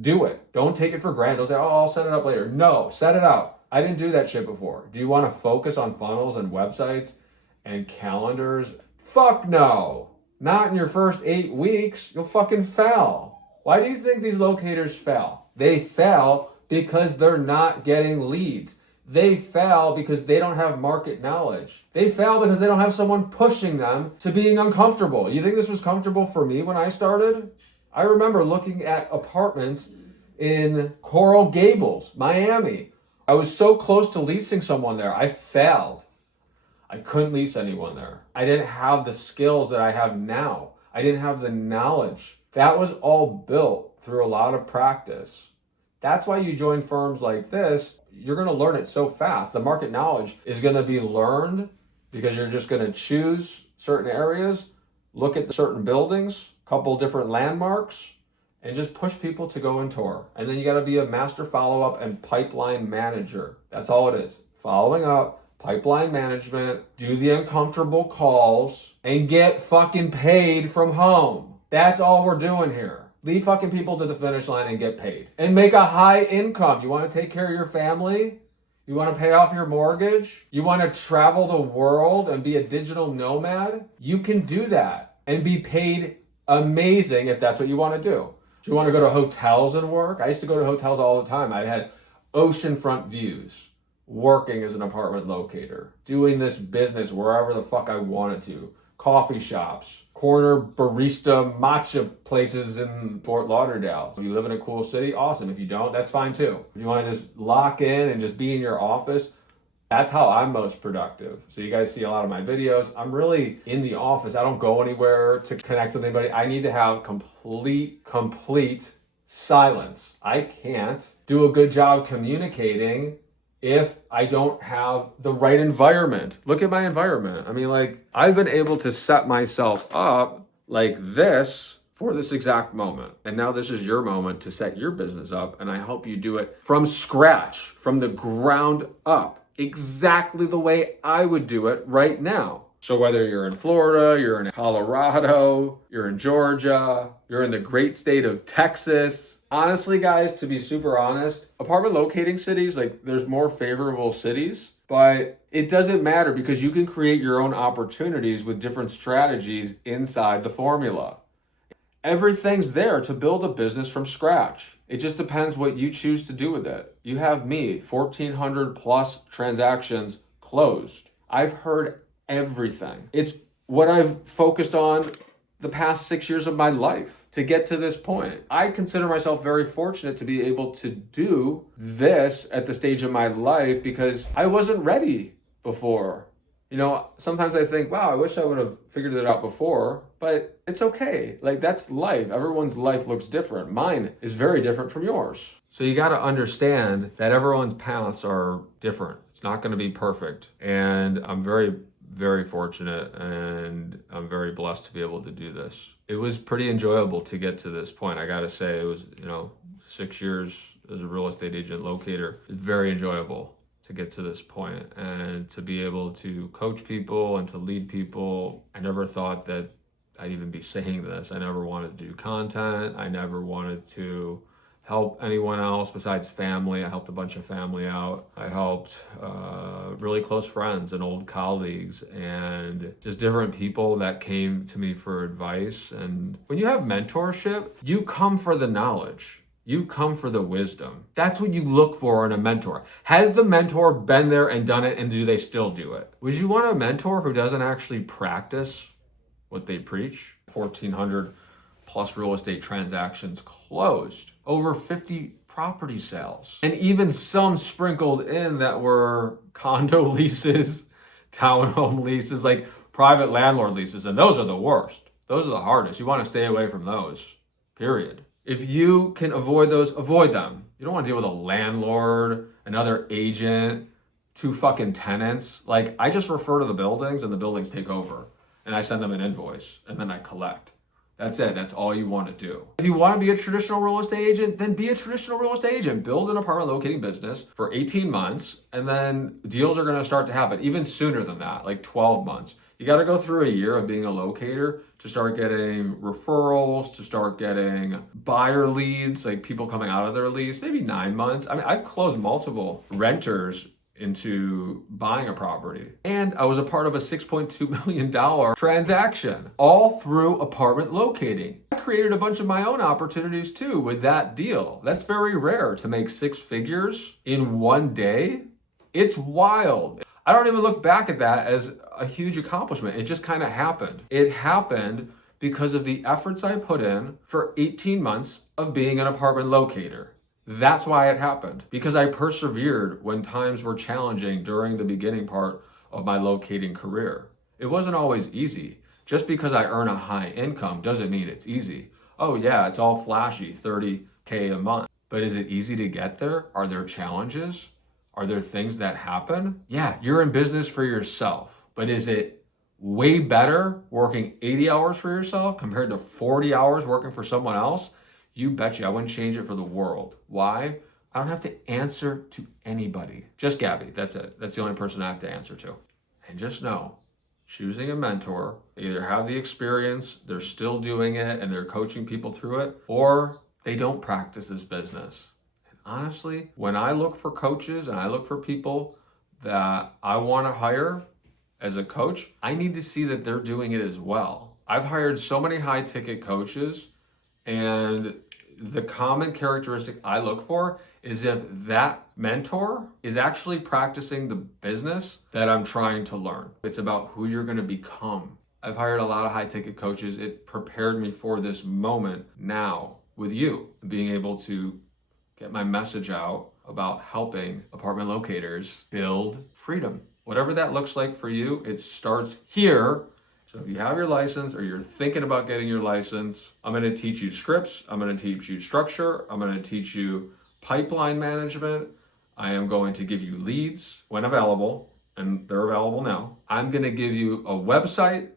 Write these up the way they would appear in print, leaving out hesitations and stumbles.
Do it. Don't take it for granted. Don't say, oh, I'll set it up later. No, set it up. I didn't do that shit before. Do you want to focus on funnels and websites and calendars? Fuck no. Not in your first 8 weeks. You'll fucking fail. Why do you think these locators fail? They fail because they're not getting leads. They fail because they don't have market knowledge. They fail because they don't have someone pushing them to being uncomfortable. You think this was comfortable for me when I started? I remember looking at apartments in Coral Gables, Miami. I was so close to leasing someone there. I failed. I couldn't lease anyone there. I didn't have the skills that I have now. I didn't have the knowledge. That was all built through a lot of practice. That's why you join firms like this. You're going to learn it so fast. The market knowledge is going to be learned because you're just going to choose certain areas, look at certain buildings, couple different landmarks, and just push people to go and tour. And then you got to be a master follow-up and pipeline manager. That's all it is. Following up, pipeline management, do the uncomfortable calls, and get fucking paid from home. That's all we're doing here. Lead fucking people to the finish line and get paid. And make a high income. You want to take care of your family? You want to pay off your mortgage? You want to travel the world and be a digital nomad? You can do that and be paid amazing if that's what you want to do. Do you want to go to hotels and work? I used to go to hotels all the time. I had oceanfront views, working as an apartment locator, doing this business wherever the fuck I wanted to. Coffee shops, corner barista matcha places in Fort Lauderdale. If you live in a cool city, awesome. If you don't, that's fine too. If you want to just lock in and just be in your office, that's how I'm most productive. So you guys see a lot of my videos. I'm really in the office. I don't go anywhere to connect with anybody. I need to have complete silence. I can't do a good job communicating if I don't have the right environment. Look at my environment. I mean, like, I've been able to set myself up like this for this exact moment. And now this is your moment to set your business up, and I help you do it from scratch, from the ground up, exactly the way I would do it right now. So whether you're in Florida, you're in Colorado, you're in Georgia, you're in the great state of Texas. Honestly, guys, to be super honest, apartment locating cities, like, there's more favorable cities, but it doesn't matter because you can create your own opportunities with different strategies inside the formula. Everything's there to build a business from scratch. It just depends what you choose to do with it. You have me, 1,400 plus transactions closed. I've heard everything. It's what I've focused on the past 6 years of my life to get to this point. I consider myself very fortunate to be able to do this at the stage of my life because I wasn't ready before. You know, sometimes I think, wow, I wish I would have figured it out before, but it's okay. Like, that's life. Everyone's life looks different. Mine is very different from yours. So you got to understand that everyone's paths are different. It's not going to be perfect. And I'm very fortunate, and I'm very blessed to be able to do this. It was pretty enjoyable to get to this point. I gotta say, it was, 6 years as a real estate agent locator. It's very enjoyable to get to this point and to be able to coach people and to lead people. I never thought that I'd even be saying this. I never wanted to do content. I never wanted to help anyone else besides family. I helped a bunch of family out. I helped really close friends and old colleagues and just different people that came to me for advice. And when you have mentorship, you come for the knowledge. You come for the wisdom. That's what you look for in a mentor. Has the mentor been there and done it, and do they still do it? Would you want a mentor who doesn't actually practice what they preach? 1,400 plus real estate transactions closed. Over 50 property sales. And even some sprinkled in that were condo leases, townhome leases, like private landlord leases. And those are the worst. Those are the hardest. You want to stay away from those, period. If you can avoid those, avoid them. You don't want to deal with a landlord, another agent, 2 fucking tenants. Like, I just refer to the buildings and the buildings take over. And I send them an invoice and then I collect. That's it. That's all you want to do. If you want to be a traditional real estate agent, then be a traditional real estate agent. Build an apartment locating business for 18 months, and then deals are going to start to happen even sooner than that, like 12 months. You got to go through a year of being a locator to start getting referrals, to start getting buyer leads, like people coming out of their lease, maybe 9 months. I mean, I've closed multiple renters into buying a property. And I was a part of a $6.2 million transaction, all through apartment locating. I created a bunch of my own opportunities too with that deal. That's very rare to make 6 figures in one day. It's wild. I don't even look back at that as a huge accomplishment. It just kind of happened. It happened because of the efforts I put in for 18 months of being an apartment locator. That's why it happened, because I persevered when times were challenging during the beginning part of my locating career. It wasn't always easy. Just because I earn a high income doesn't mean it's easy. Oh yeah, it's all flashy, 30K a month. But is it easy to get there? Are there challenges? Are there things that happen? Yeah, you're in business for yourself, but is it way better working 80 hours for yourself compared to 40 hours working for someone else? You betcha, I wouldn't change it for the world. Why? I don't have to answer to anybody. Just Gabby, that's it. That's the only person I have to answer to. And just know, choosing a mentor, they either have the experience, they're still doing it, and they're coaching people through it, or they don't practice this business. Honestly, when I look for coaches and I look for people that I want to hire as a coach, I need to see that they're doing it as well. I've hired so many high ticket coaches, and the common characteristic I look for is if that mentor is actually practicing the business that I'm trying to learn. It's about who you're going to become. I've hired a lot of high ticket coaches. It prepared me for this moment now with you, being able to get my message out about helping apartment locators build freedom. Whatever that looks like for you, it starts here. So if you have your license or you're thinking about getting your license, I'm going to teach you scripts. I'm going to teach you structure. I'm going to teach you pipeline management. I am going to give you leads when available, and they're available now. I'm going to give you a website.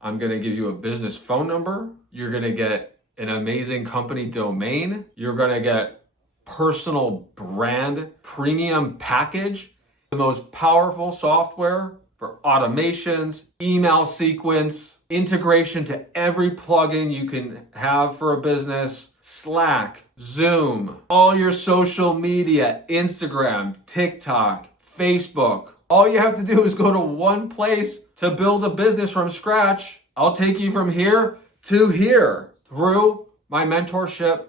I'm going to give you a business phone number. You're going to get an amazing company domain. You're going to get personal brand premium package, the most powerful software for automations, email sequence, integration to every plugin you can have for a business, Slack, Zoom, all your social media, Instagram, TikTok, Facebook. All you have to do is go to one place to build a business from scratch. I'll take you from here to here through my mentorship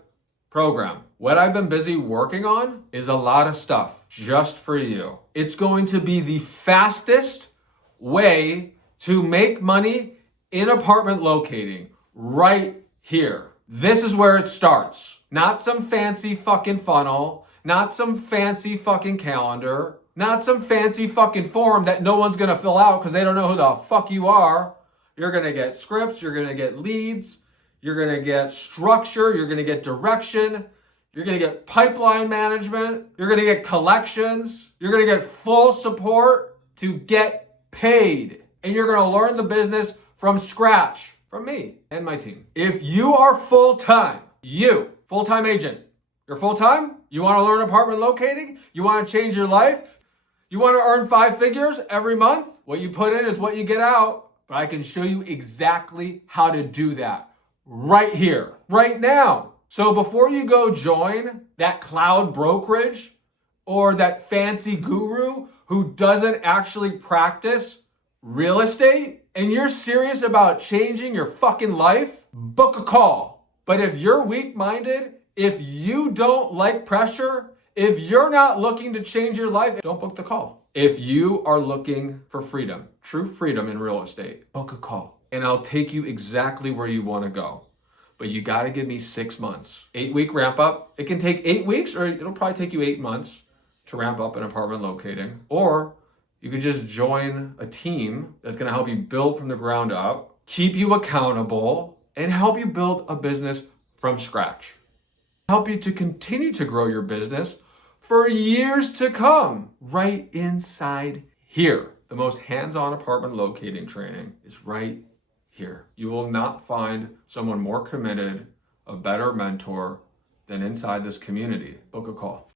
program. What I've been busy working on is a lot of stuff just for you. It's going to be the fastest way to make money in apartment locating right here. This is where it starts. Not some fancy fucking funnel, not some fancy fucking calendar, not some fancy fucking form that no one's gonna fill out because they don't know who the fuck you are. You're gonna get scripts, you're gonna get leads, you're gonna get structure, you're gonna get direction, you're gonna get pipeline management, you're gonna get collections, you're gonna get full support to get paid. And you're gonna learn the business from scratch from me and my team. If you are full-time, full-time agent, you're full-time, you wanna learn apartment locating, you wanna change your life, you wanna earn 5 figures every month, what you put in is what you get out, but I can show you exactly how to do that right here, right now. So before you go join that cloud brokerage or that fancy guru who doesn't actually practice real estate and you're serious about changing your fucking life, book a call. But if you're weak-minded, if you don't like pressure, if you're not looking to change your life, don't book the call. If you are looking for freedom, true freedom in real estate, book a call and I'll take you exactly where you want to go. But you got to give me 6 months. 8-week ramp up. It can take 8 weeks or it'll probably take you 8 months to ramp up an apartment locating. Or you could just join a team that's going to help you build from the ground up, keep you accountable, and help you build a business from scratch. Help you to continue to grow your business for years to come right inside here. The most hands-on apartment locating training is right here. You will not find someone more committed, a better mentor than inside this community. Book a call.